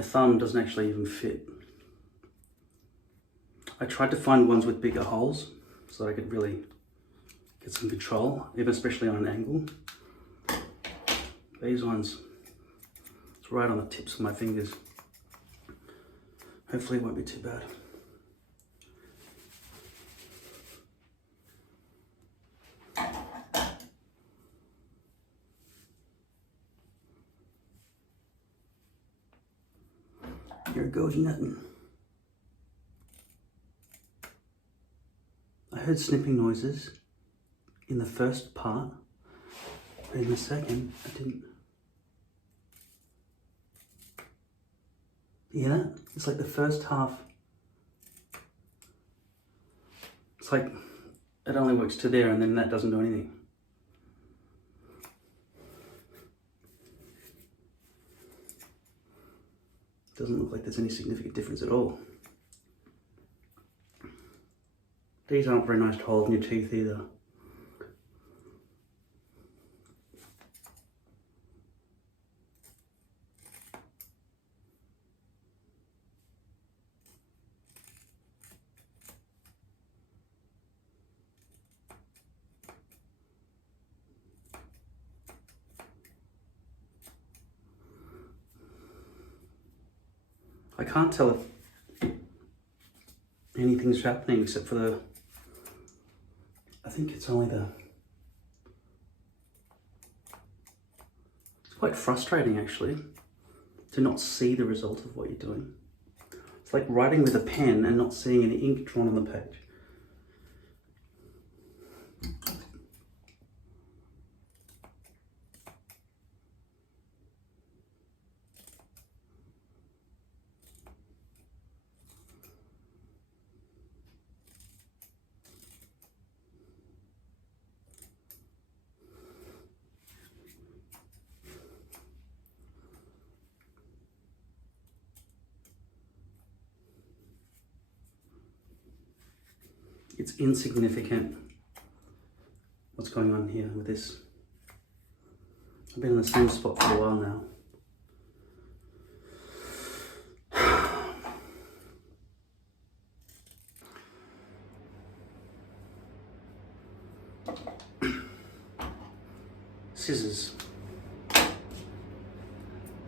my thumb doesn't actually even fit. I tried to find ones with bigger holes so that I could really get some control, even especially on an angle. These ones, it's right on the tips of my fingers. Hopefully it won't be too bad. Here goes nothing. I heard snipping noises in the first part, but in the second, I didn't. You hear that? It's like the first half. It's like it only works to there and then that doesn't do anything. Doesn't look like there's any significant difference at all. These aren't very nice to hold in your teeth either. I can't tell if anything's happening except for the, I think it's only the, it's quite frustrating actually to not see the result of what you're doing. It's like writing with a pen and not seeing any ink drawn on the page. It's insignificant what's going on here with this. I've been in the same spot for a while now. Scissors.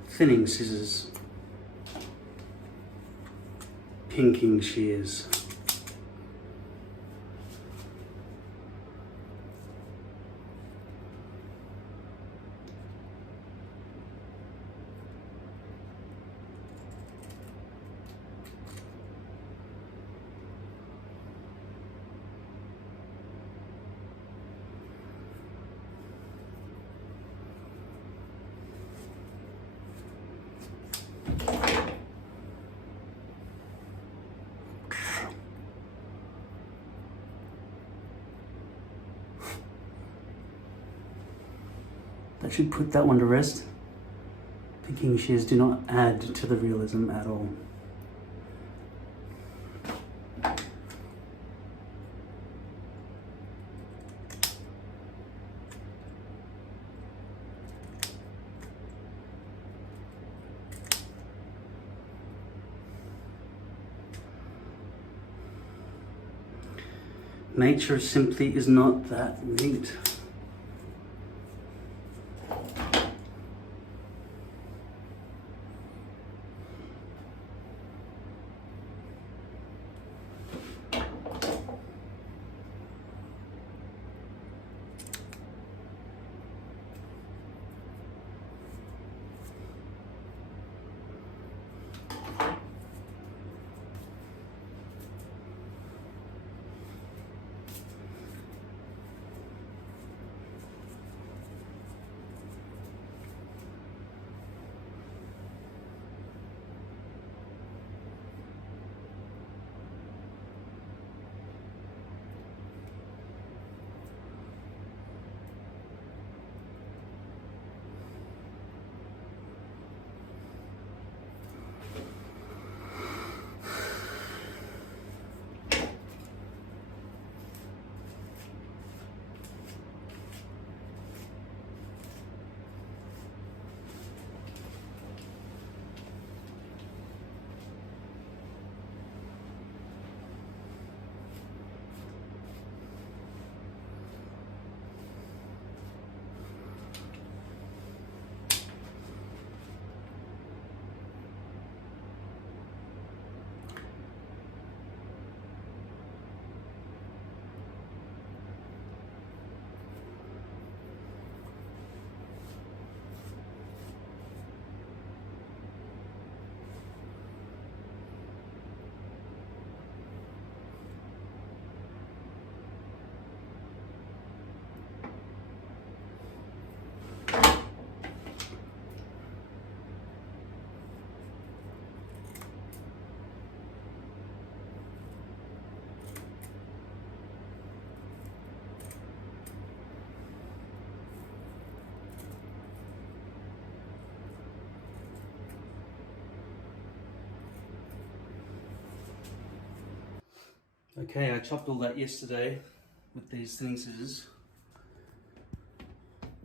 Thinning scissors. Pinking shears. That should put that one to rest. Pinking shears do not add to the realism at all. Nature simply is not that neat. Okay, I chopped all that yesterday with these thinning scissors.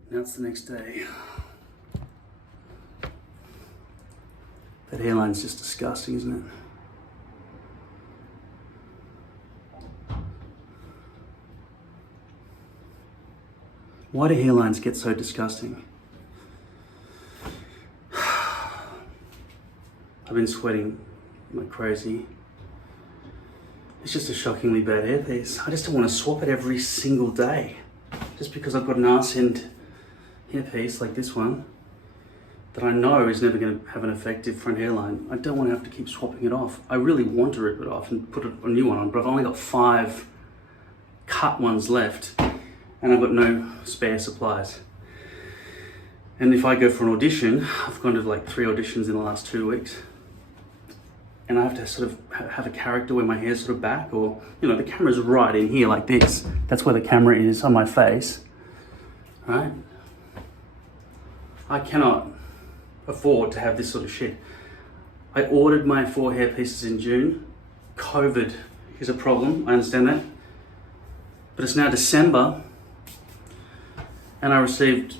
Now it's the next day. That hairline's just disgusting, isn't it? Why do hairlines get so disgusting? I've been sweating like crazy. It's just a shockingly bad hairpiece. I just don't want to swap it every single day. Just because I've got an arse end hairpiece like this one that I know is never going to have an effective front hairline. I don't want to have to keep swapping it off. I really want to rip it off and put a new one on, but I've only got 5 cut ones left and I've got no spare supplies. And if I go for an audition, I've gone to like 3 auditions in the last 2 weeks. And I have to sort of have a character where my hair's sort of back, or, you know, the camera's right in here like this. That's where the camera is on my face, right? I cannot afford to have this sort of shit. I ordered my 4 hair pieces in June. COVID is a problem, I understand that. But it's now December, and I received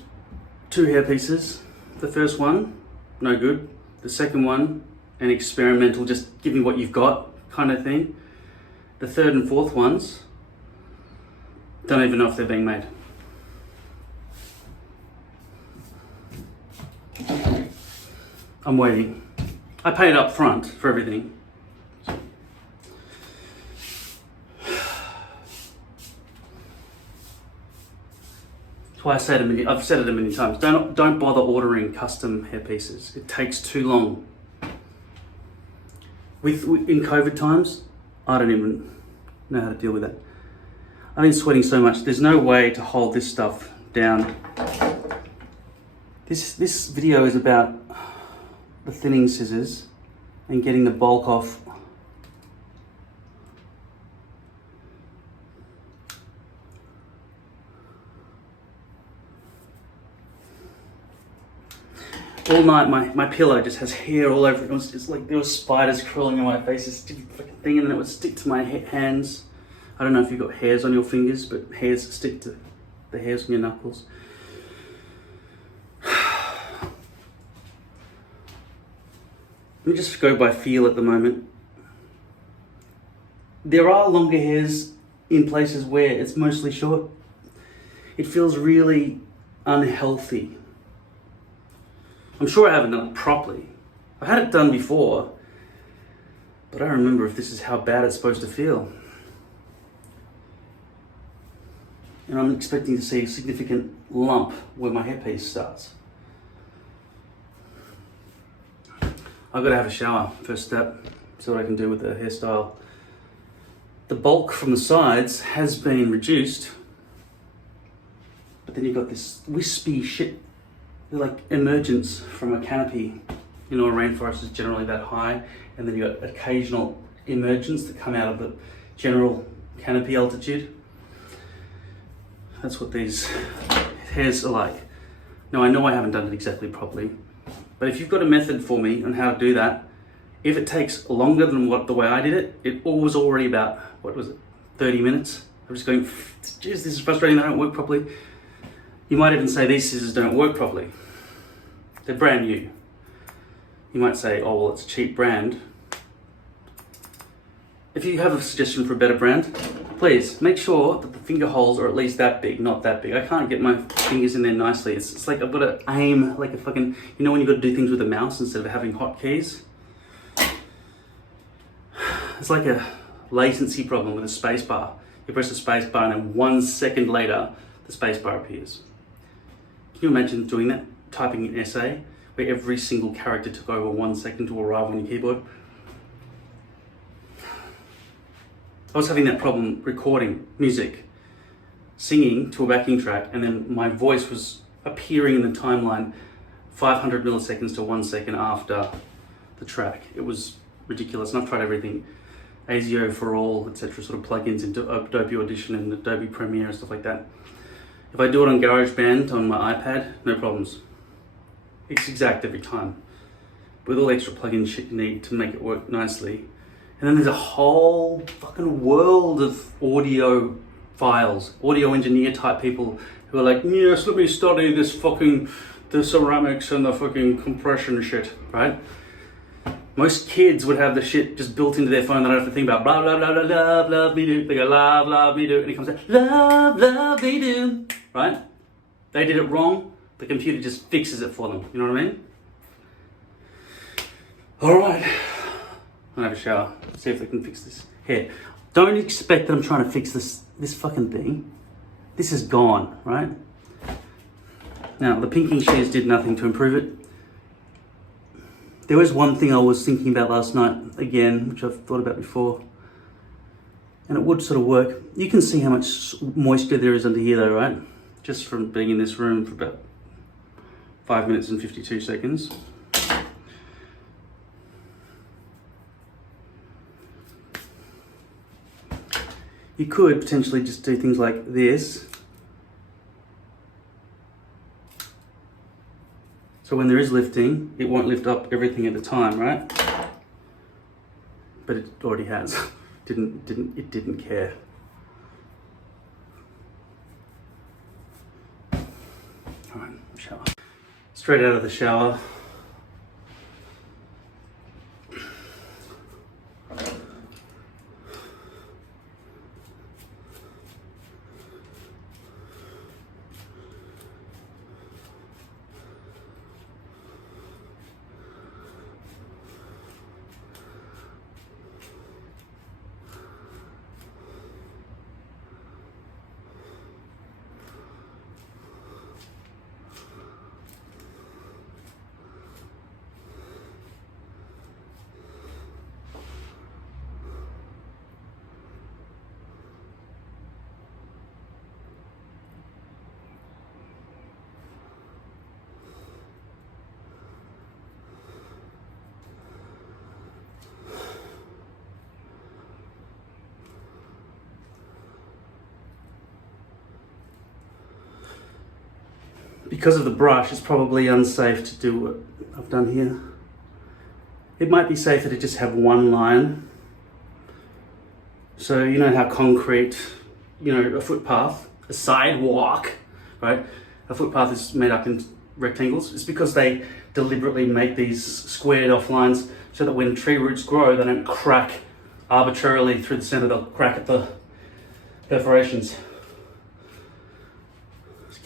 2 hair pieces. The first one, no good. The second one, an experimental, just give me what you've got kind of thing. The third and fourth ones, don't even know if they're being made. I'm waiting. I paid up front for everything. That's why I've said it a million times. Don't bother ordering custom hair pieces. It takes too long. In COVID times, I don't even know how to deal with that. I've been sweating so much. There's no way to hold this stuff down. This video is about the thinning scissors and getting the bulk off. All night, my pillow just has hair all over it. It's like there were spiders crawling on my face, this stupid fucking thing, and then it would stick to my hands. I don't know if you've got hairs on your fingers, but hairs stick to the hairs on your knuckles. Let me just go by feel at the moment. There are longer hairs in places where it's mostly short. It feels really unhealthy. I'm sure I haven't done it properly. I've had it done before, but I don't remember if this is how bad it's supposed to feel. And I'm expecting to see a significant lump where my hairpiece starts. I've got to have a shower, first step, see what I can do with the hairstyle. The bulk from the sides has been reduced, but then you've got this wispy shit, like emergence from a canopy. You know, a rainforest is generally that high, and then you've got occasional emergence that come out of the general canopy altitude. That's what these hairs are like. Now, I know I haven't done it exactly properly, but if you've got a method for me on how to do that, if it takes longer than the way I did it, it was already about, 30 minutes? I'm just going, geez, this is frustrating, they don't work properly. You might even say these scissors don't work properly. They're brand new. You might say, oh, well, it's a cheap brand. If you have a suggestion for a better brand, please make sure that the finger holes are at least that big, not that big. I can't get my fingers in there nicely. It's like I've got to aim like a fucking, you know when you've got to do things with a mouse instead of having hotkeys? It's like a latency problem with a space bar. You press the space bar and then 1 second later, the space bar appears. Can you imagine doing that? Typing an essay where every single character took over 1 second to arrive on your keyboard. I was having that problem recording music, singing to a backing track, and then my voice was appearing in the timeline 500 milliseconds to 1 second after the track. It was ridiculous, and I've tried everything. ASIO for all, etc., sort of plugins into Adobe Audition and Adobe Premiere and stuff like that. If I do it on GarageBand on my iPad, no problems. It's exact every time. With all the extra plugin shit you need to make it work nicely, And then there's a whole fucking world of audio files, audio engineer type people who are like, yes, let me study this fucking, the ceramics and the fucking compression shit, right? Most kids would have the shit just built into their phone. They don't have to think about blah, blah, blah, blah, love, love, me do. They go, love, me do. And it comes out, love, me do, right? They did it wrong. The computer just fixes it for them. You know what I mean? All right. I'm gonna have a shower. See if they can fix this hair. Don't expect that I'm trying to fix this fucking thing. This is gone, right? Now, the pinking shears did nothing to improve it. There was one thing I was thinking about last night, again, which I've thought about before, and it would sort of work. You can see how much moisture there is under here though, right? Just from being in this room for about 5 minutes and 52 seconds. You could potentially just do things like this. So when there is lifting, it won't lift up everything at a time, right? But it already has. It didn't care. All right, shower. Straight out of the shower. Because of the brush, it's probably unsafe to do what I've done here. It might be safer to just have one line. So you know how concrete, a footpath, a sidewalk, right? A footpath is made up in rectangles. It's because they deliberately make these squared off lines so that when tree roots grow, they don't crack arbitrarily through the center, they'll crack at the perforations.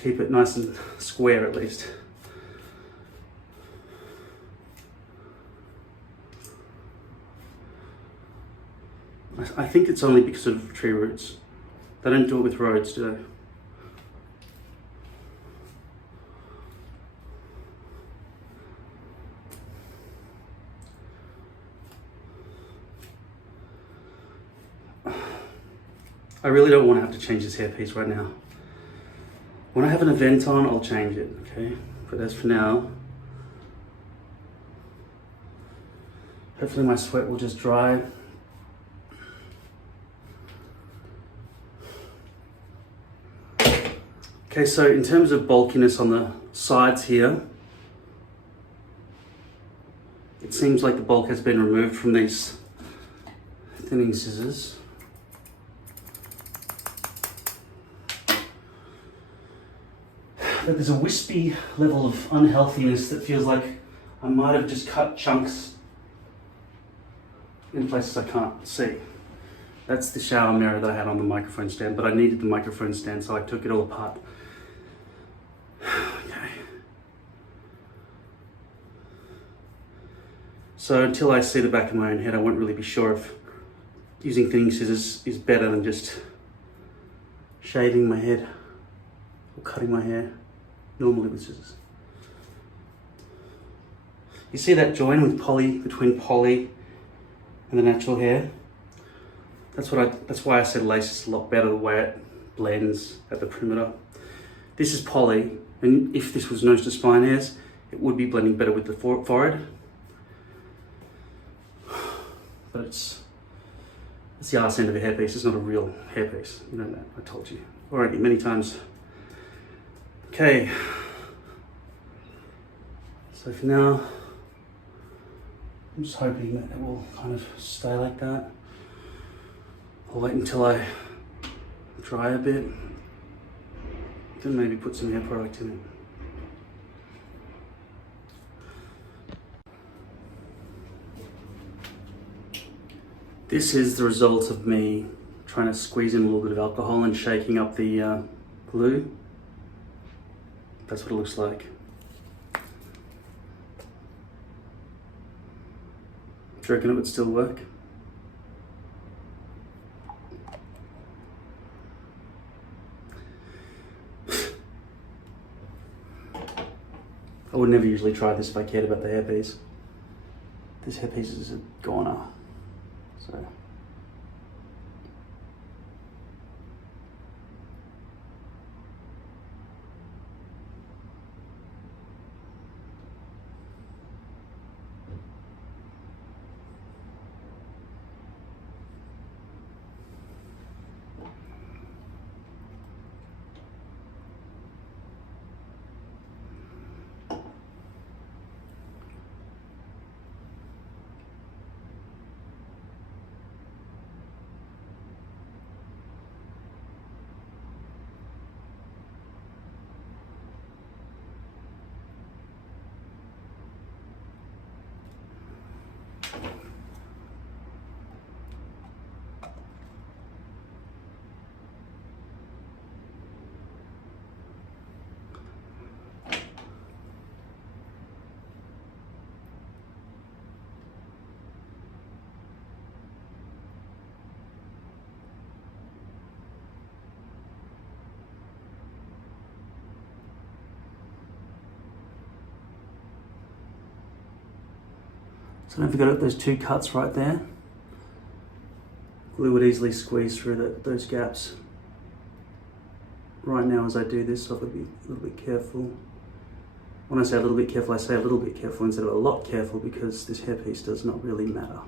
Keep it nice and square at least. I think it's only because of tree roots. They don't do it with roads, do they? I really don't want to have to change this hairpiece right now. When I have an event on, I'll change it, okay? But as for now, hopefully my sweat will just dry. Okay, so in terms of bulkiness on the sides here, it seems like the bulk has been removed from these thinning scissors. But there's a wispy level of unhealthiness that feels like I might have just cut chunks in places I can't see. That's the shower mirror that I had on the microphone stand, but I needed the microphone stand, so I took it all apart. Okay. So until I see the back of my own head, I won't really be sure if using thinning scissors is better than just shaving my head or cutting my hair. Normally with scissors. You see that join with between poly and the natural hair? That's why I said lace is a lot better the way it blends at the perimeter. This is poly, and if this was nose to spine hairs, it would be blending better with the forehead. But it's the arse end of a hairpiece. It's not a real hairpiece. You know that, I told you already many times. Okay, so for now, I'm just hoping that it will kind of stay like that. I'll wait until I dry a bit, then maybe put some hair product in it. This is the result of me trying to squeeze in a little bit of alcohol and shaking up the glue. That's what it looks like. Do you reckon it would still work? I would never usually try this if I cared about the hairpiece. This hairpiece is a goner. So. So don't forget those two cuts right there. Glue would easily squeeze through those gaps. Right now as I do this, I've got to be a little bit careful. When I say a little bit careful, I say a little bit careful instead of a lot careful, because this hairpiece does not really matter.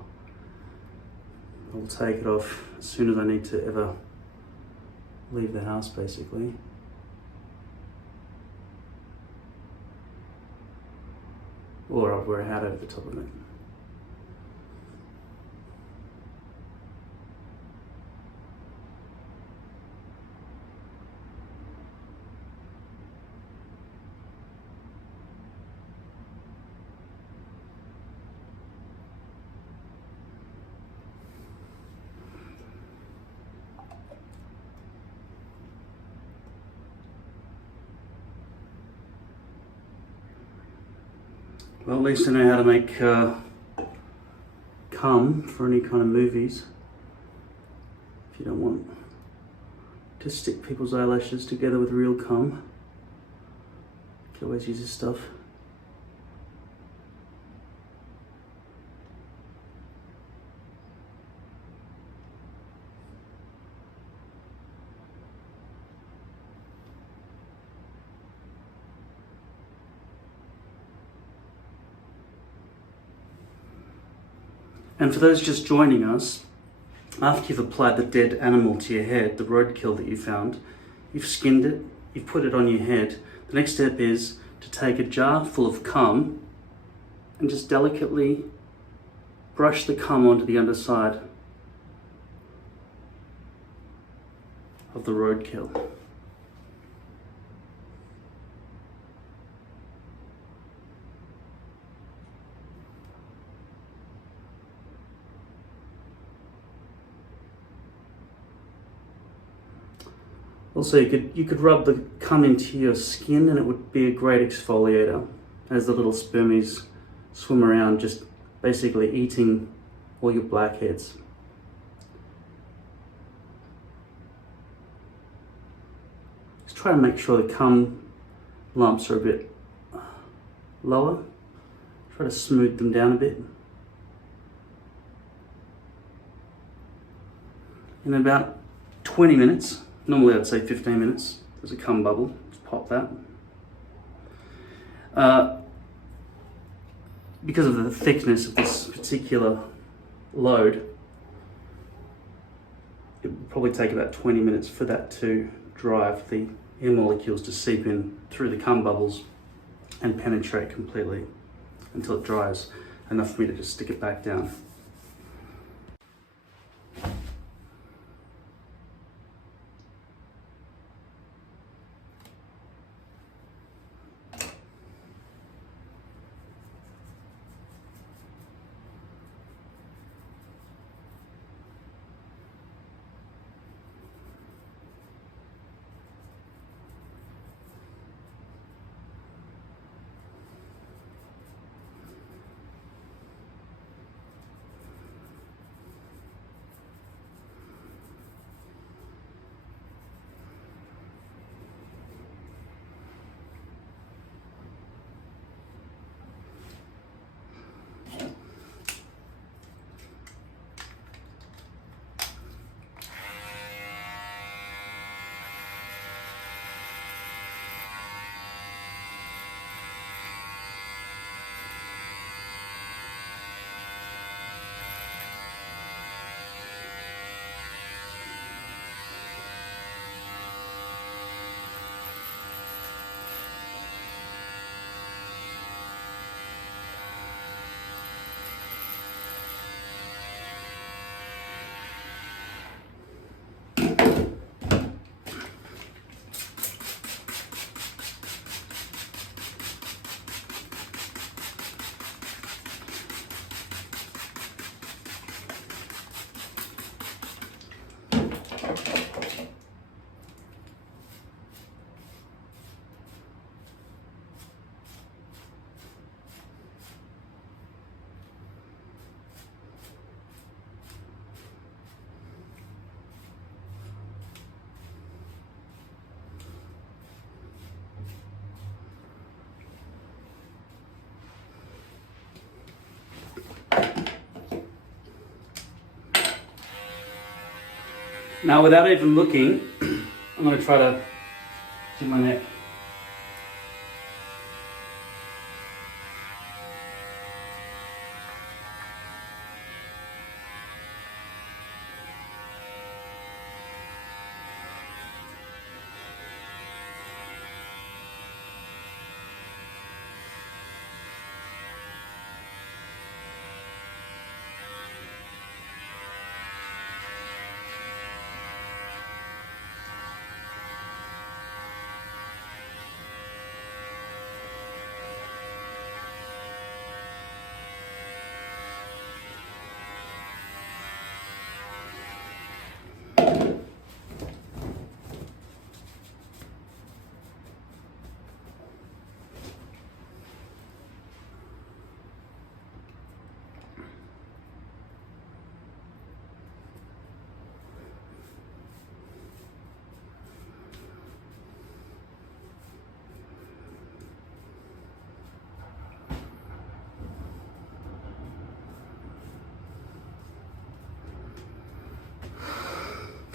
I'll take it off as soon as I need to ever leave the house, basically. Or I'll wear a hat over the top of it. Well, at least I know how to make cum for any kind of movies. If you don't want to stick people's eyelashes together with real cum, you can always use this stuff. And for those just joining us, after you've applied the dead animal to your head, the roadkill that you found, you've skinned it, you've put it on your head. The next step is to take a jar full of cum and just delicately brush the cum onto the underside of the roadkill. Also, you could rub the cum into your skin and it would be a great exfoliator as the little spermies swim around, just basically eating all your blackheads. Just try to make sure the cum lumps are a bit lower. Try to smooth them down a bit. In about 20 minutes, normally I'd say 15 minutes, there's a cum bubble, just pop that. Because of the thickness of this particular load, it would probably take about 20 minutes for that to dry, for the air molecules to seep in through the cum bubbles and penetrate completely until it dries. enough for me to just stick it back down. Now, without even looking, I'm going to try to do my neck.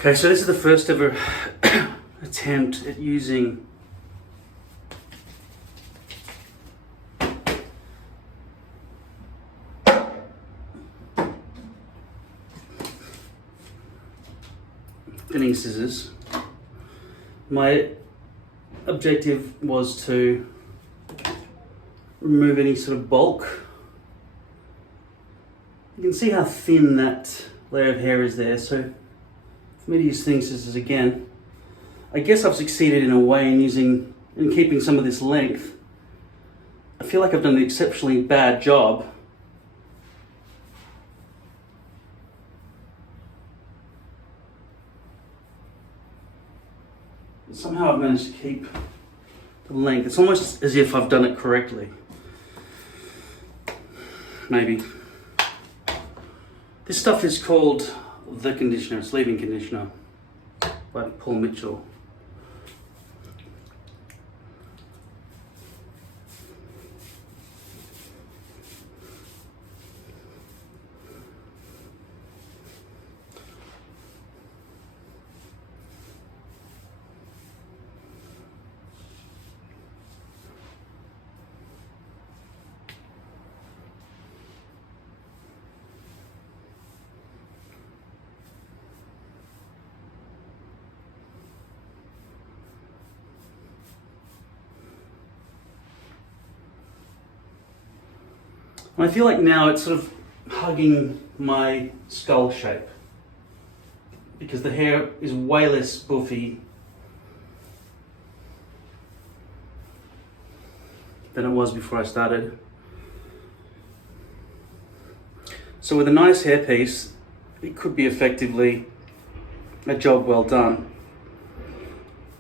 Okay, so this is the first ever attempt at using thinning scissors. My objective was to remove any sort of bulk. You can see how thin that layer of hair is there, so for me to use thinning scissors again, I guess I've succeeded in a way in keeping some of this length. I feel like I've done an exceptionally bad job. Somehow I've managed to keep the length. It's almost as if I've done it correctly. Maybe. This stuff is called The Conditioner. It's leave-in conditioner by Paul Mitchell. And I feel like now it's sort of hugging my skull shape because the hair is way less boofy than it was before I started. So with a nice hairpiece, it could be effectively a job well done.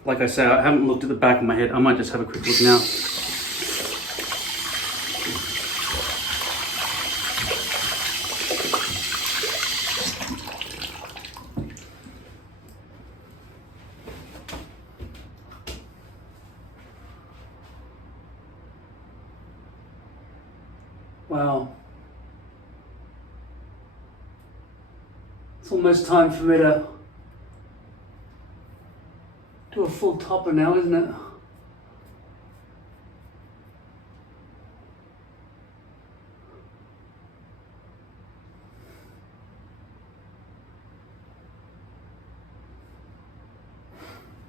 Like I say, I haven't looked at the back of my head. I might just have a quick look now. Wow. It's almost time for me to do a full topper now, isn't it?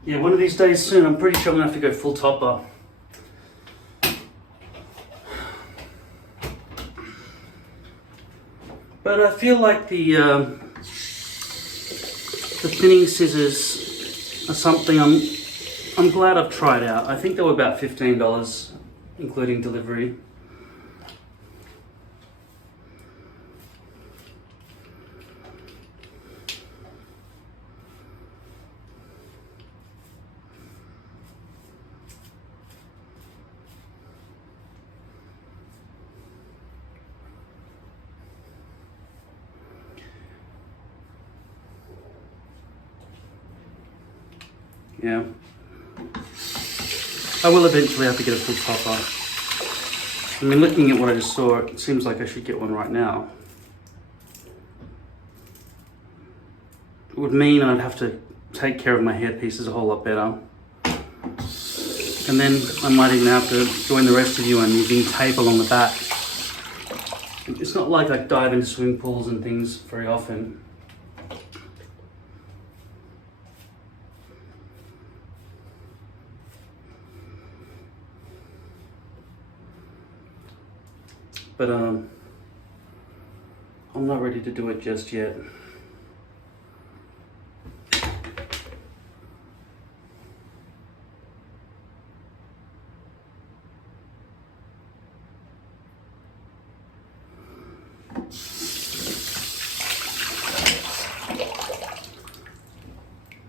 Yeah, one of these days soon, I'm pretty sure I'm gonna have to go full topper. But I feel like the thinning scissors are something I'm glad I've tried out. I think they were about $15, including delivery. Yeah. I will eventually have to get a full topper. I mean, looking at what I just saw, it seems like I should get one right now. It would mean I'd have to take care of my hair pieces a whole lot better. And then I might even have to join the rest of you on using tape along the back. It's not like I dive into swimming pools and things very often. But I'm not ready to do it just yet.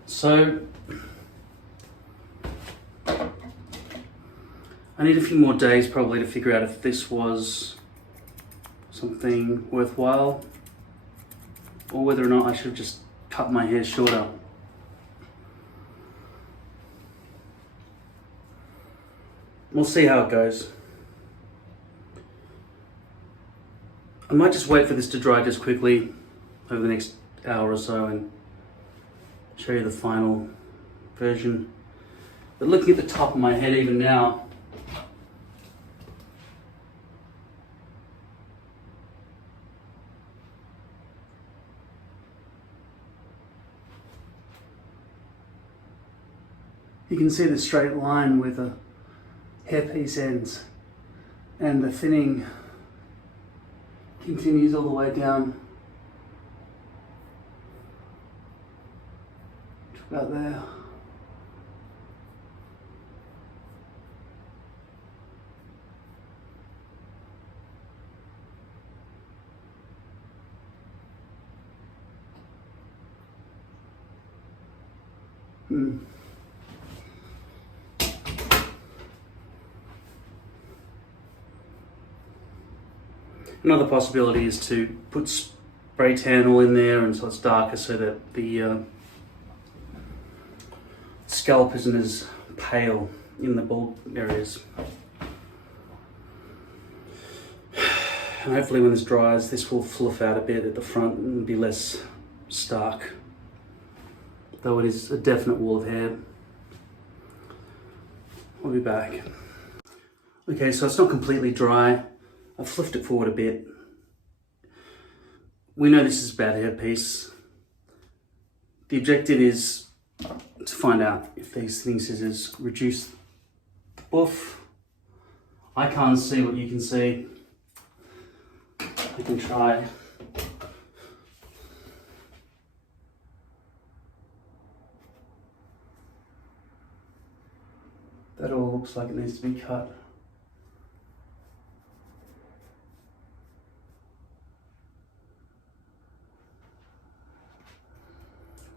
So I need a few more days probably to figure out if this was something worthwhile or whether or not I should just cut my hair shorter. We'll see how it goes. I might just wait for this to dry just quickly over the next hour or so and show you the final version. But looking at the top of my head even now, you can see the straight line where the hairpiece ends and the thinning continues all the way down to about there. Another possibility is to put spray tan all in there and so it's darker so that the scalp isn't as pale in the bald areas. And hopefully when this dries, this will fluff out a bit at the front and be less stark. Though it is a definite wall of hair. I'll be back. Okay, so it's not completely dry. I've flipped it forward a bit. We know this is a bad hairpiece. The objective is to find out if these thinning scissors reduce the buff. I can't see what you can see. I can try. That all looks like it needs to be cut.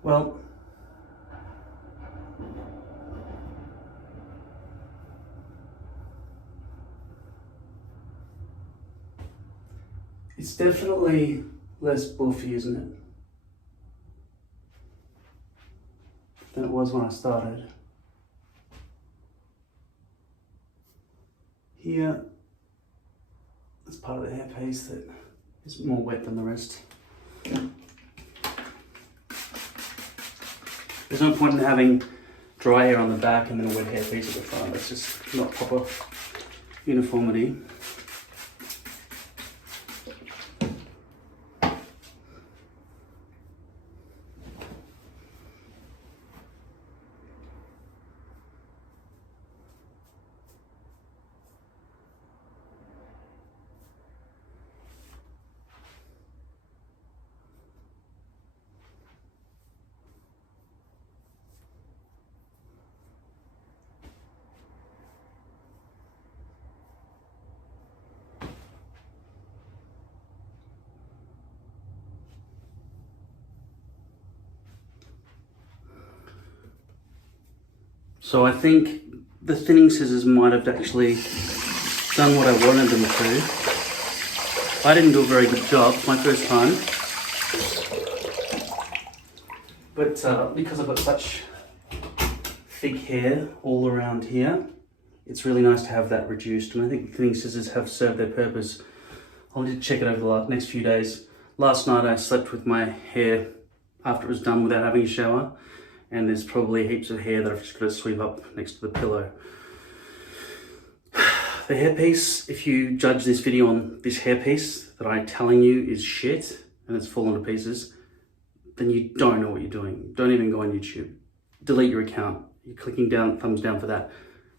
Well, it's definitely less boofy, isn't it, than it was when I started. Here, that's part of the hairpiece that is more wet than the rest. There's no point in having dry hair on the back and then a wet hairpiece at the front. That's just not proper uniformity. So I think the thinning scissors might have actually done what I wanted them to. I didn't do a very good job, it's my first time. But because I've got such thick hair all around here, it's really nice to have that reduced. And I think the thinning scissors have served their purpose. I'll need to check it over the next few days. Last night I slept with my hair after it was done without having a shower. And there's probably heaps of hair that I've just got to sweep up next to the pillow. The hairpiece, if you judge this video on this hairpiece that I'm telling you is shit and it's fallen to pieces, then you don't know what you're doing. Don't even go on YouTube. Delete your account. You're clicking down, thumbs down for that.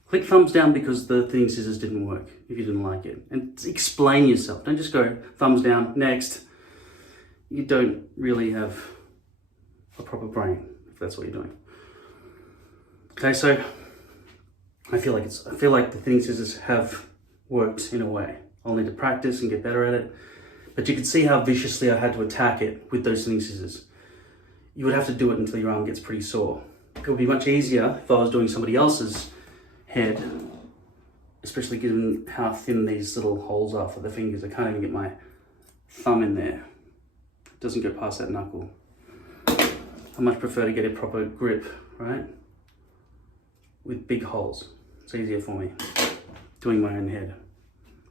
Click thumbs down because the thinning scissors didn't work, if you didn't like it. And explain yourself. Don't just go thumbs down, next. You don't really have a proper brain, if that's what you're doing. Okay, so I feel like the thinning scissors have worked in a way. I'll need to practice and get better at it. But you can see how viciously I had to attack it with those thinning scissors. You would have to do it until your arm gets pretty sore. It would be much easier if I was doing somebody else's head, especially given how thin these little holes are for the fingers. I can't even get my thumb in there. It doesn't go past that knuckle. I much prefer to get a proper grip, right? With big holes. It's easier for me, doing my own head.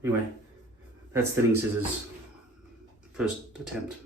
Anyway, that's thinning scissors, first attempt.